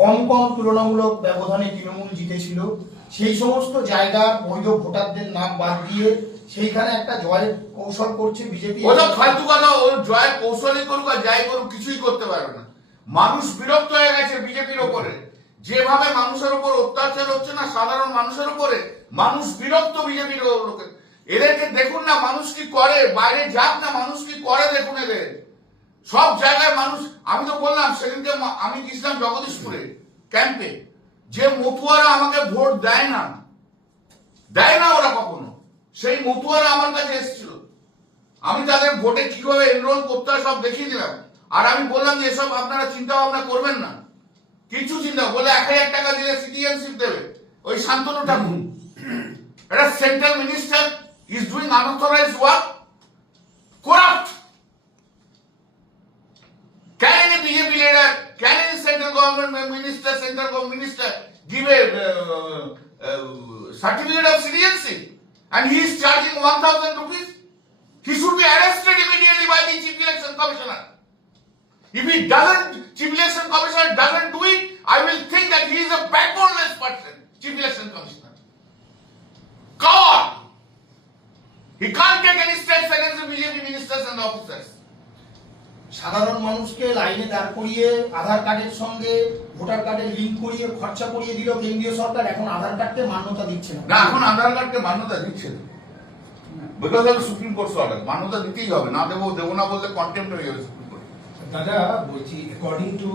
কম কম তুলনামূলক ব্যবধানে তৃণমূল জিতেছিল। সেই সমস্ত জায়গার বৈধ ভোটারদের নাম বাদ দিয়ে সেইখানে একটা জয়ের কৌশল করছে বিজেপি। ফালতু ও জয় কৌশলী করুক আর যাই করুক, কিছুই করতে পারবে না। মানুষ বিরক্ত হয়ে গেছে বিজেপির ওপরে। যেভাবে মানুষের উপর অত্যাচার হচ্ছে না, সাধারণ মানুষের উপরে মানুষ বিরক্ত বিজেপির লোকে এদেরকে দেখুন না মানুষ কি করে, বাইরে যাক না, মানুষ কি করে দেখুন এদের? সব জায়গায় মানুষ আমি তো বললাম সেদিনকে আমি গেছিলাম জগদীশপুরে ক্যাম্পে যে মতুয়ারা আমাকে ভোট দেয় না দেয় না ওরা কখনো সেই মতুয়ারা আমার কাছে এসেছিল। আমি তাদের ভোটে কীভাবে এনরোল করতে হয় সব দেখিয়ে দিলাম। আর আমি বললাম যে এসব আপনারা চিন্তা ভাবনা করবেন না। কিছু চিন্তা বলে এক হাজার টাকা দিলে সিটিজেনশিপ দেবে। ওই শান্তনু ঠাকুর। এটা central minister is doing unauthorise work government minister, central government minister give a uh, uh, certificate of citizenship and he is charging 1000 rupees? He should be arrested immediately by the chief election commissioner. If he doesn't, chief election commissioner doesn't do it, I will think that he is a backboneless person, chief election commissioner. Coward! He can't take any steps against the BJP ministers and officers. সাধারণ মানুষকে লাইনে দাঁড় করিয়ে আধার কার্ডের সঙ্গে voter কার্ডের link করিয়ে খরচা করিয়ে দিল কেন্দ্রীয় সরকার এখন আধার কার্ডকে মান্যতা দিচ্ছে না। না এখন আধার কার্ডকে মান্যতা দিচ্ছে না। Because of supreme court order মান্যতা দিতেই হবে না দেবো দেবো না বলতে কন্টেম্প হয়ে যাবে দাদা বলছি অ্যাকর্ডিং টু